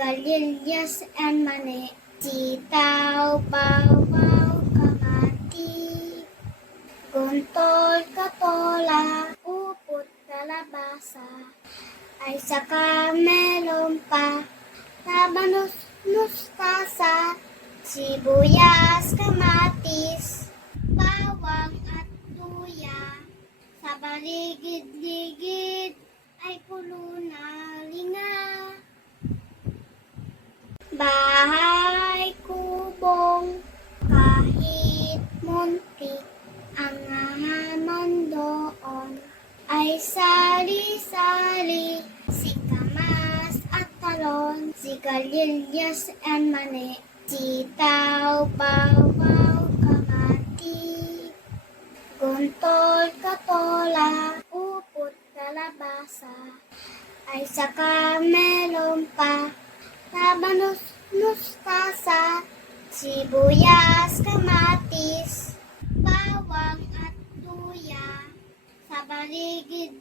sigarilyas and mani, sitaw, bawang, kamatis, guntol, katola, upot, kalabasa, ay saka melon pa, tabanus, mustasa, sibuyas, kamatis, bawang at luya, sa baligid-ligid ay puno na linga. Bahay kubong, kahit muntik ang hamon doon, ay sari-sari, sikamas at talon, sigarilyas and mani, sitaw, bawang, kamatis, guntol, katola, upot, kalabasa, ay saka melon pa, tabanus, mustasa, sibuyas, kamatis, bawang at luya, sa baligid